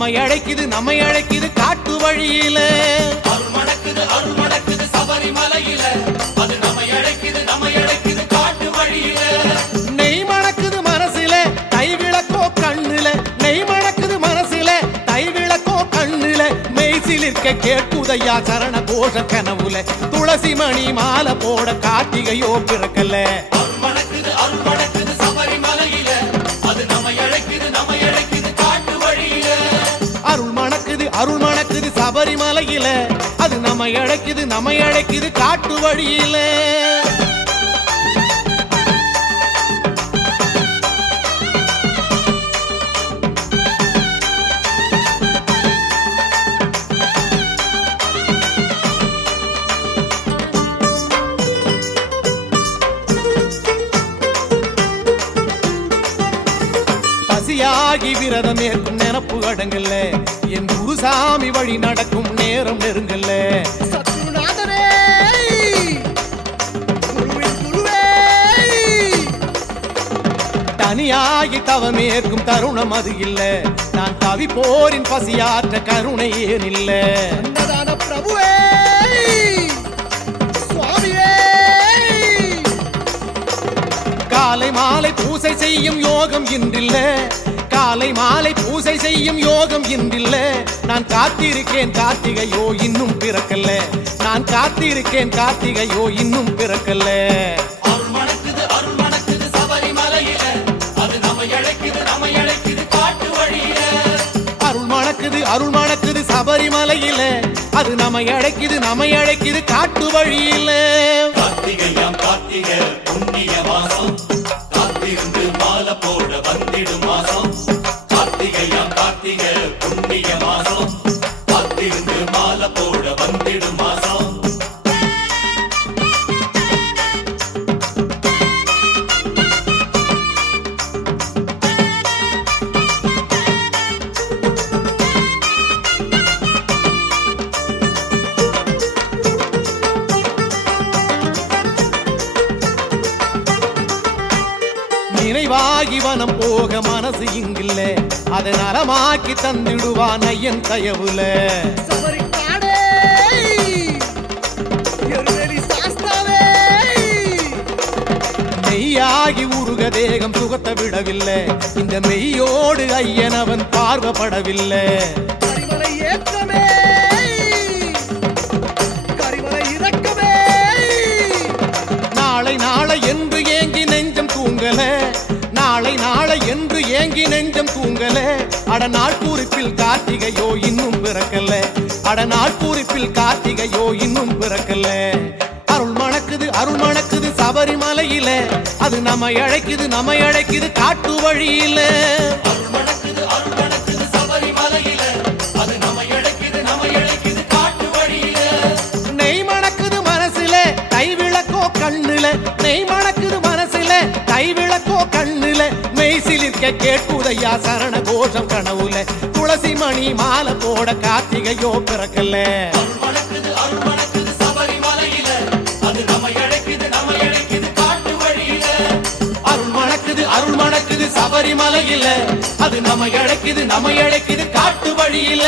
நம்மை அழைக்குது காட்டு வழியில. அருள் மணக்குது சபரிமலையில, அது நம்மை அழைக்குது காட்டு வழியில. நெய் மணக்குது மனசில கைவிளக்கோ கண்ணுல, நெய் மணக்குது மனசில கைவிளக்கோ கண்ணுல. மெய்சிலிருக்க கேட்குதையா சரண கோஷ கனவுல, துளசி மணி மாலை போட கார்த்திகையோ பிறக்கல. அருள் மணக்குது சபரிமலையில, அது நம்மை அழைக்குது காட்டு வழியில. அருள் மணக்குது சபரிமலையில, அது நம்மை அழைக்குது காட்டு வழியில. பசியாகி விரதம் ஏற்கும் நினப்பு அடங்கல்ல, என் குருசாமி வழி நடக்கும் நேரம் நெருங்கல்ல. சத்குருநாதனே, குருவே, தனியாகி தவமேற்கும் தருணம் அது இல்ல, நான் தவி போரின் பசியாற்ற கருணை ஏன் இல்ல. அன்னதான பிரபுவே, சுவாமியே, காலை மாலை பூசை செய்யும் யோகம் இன்றில்ல, காலை மாலை பூசை செய்யும் யோகம் இன்றில்ல. நான் காத்திருக்கேன் கார்த்திகையோ இன்னும் பிறக்கல்ல, நான் காத்திருக்கேன் கார்த்திகையோ இன்னும் பிறக்கல்ல. அருள் மணக்குது சபரிமலையில, அது நம்மை அழைக்குது காட்டு வழியில. அருள் மணக்குது சபரிமலையில, அது நம்மை அழைக்குது காட்டு வழியில. கார்த்திகை புண்ணிய மாசம், காத்திருந்து மாலை போட வந்திடும் மாசம். கார்த்திகை புண்ணிய மாசம், காத்திருந்து மாலை போட வந்திடும் மாசம். நினைவாகி வனம் போக மனசு இங்கில்ல, அதை நலமாக்கி தந்திடுவான் ஐயன் தயவுல. சபரிக்காடே, எருமெலி சாஸ்தாவே, மெய்யாகி உருக தேகம் சுகத்தை விடவில்லை, இந்த மெய்யோடு ஐயன் அவன் பார்வப்படவில்லை. கரிமலை ஏற்றமே, கரிமலை இறக்கமே, நாளை நாளை என்று ஏங்கி நெஞ்சம் தூங்கல, நாளை என்று ஏங்கி நெஞ்சம் தூங்கல. அட நாட்பூரிப்பில் கார்த்திகையோ இன்னும் பிறக்கல, அட நாட்பூரிப்பில் கார்த்திகையோ இன்னும் பிறக்கல. அருள் மணக்குது சபரிமலையில, அது நம்மை அழைக்குது காட்டு வழியில. அருள் மணக்குது சபரிமலையில, அது நம்மை அழைக்குது காட்டு வழியில. நெய் மணக்குது மனசுல கைவிளக்கோ கண்ணுல, நெய் மணக்குது மனசுல கைவிளக்கோ கண்ணுல. மெய்சிலிருக்க கேட்குதையா சரண கோஷம் கனவுல, துளசி மணி மாலை போட கார்த்திகையோ பிறக்கல. அருள் மணக்குது சபரிமலையில, அது நம்மை அழைக்குது காட்டு வழியில. அருள் மணக்குது சபரிமலையில, அது நம்மை அழைக்குது காட்டு வழியில.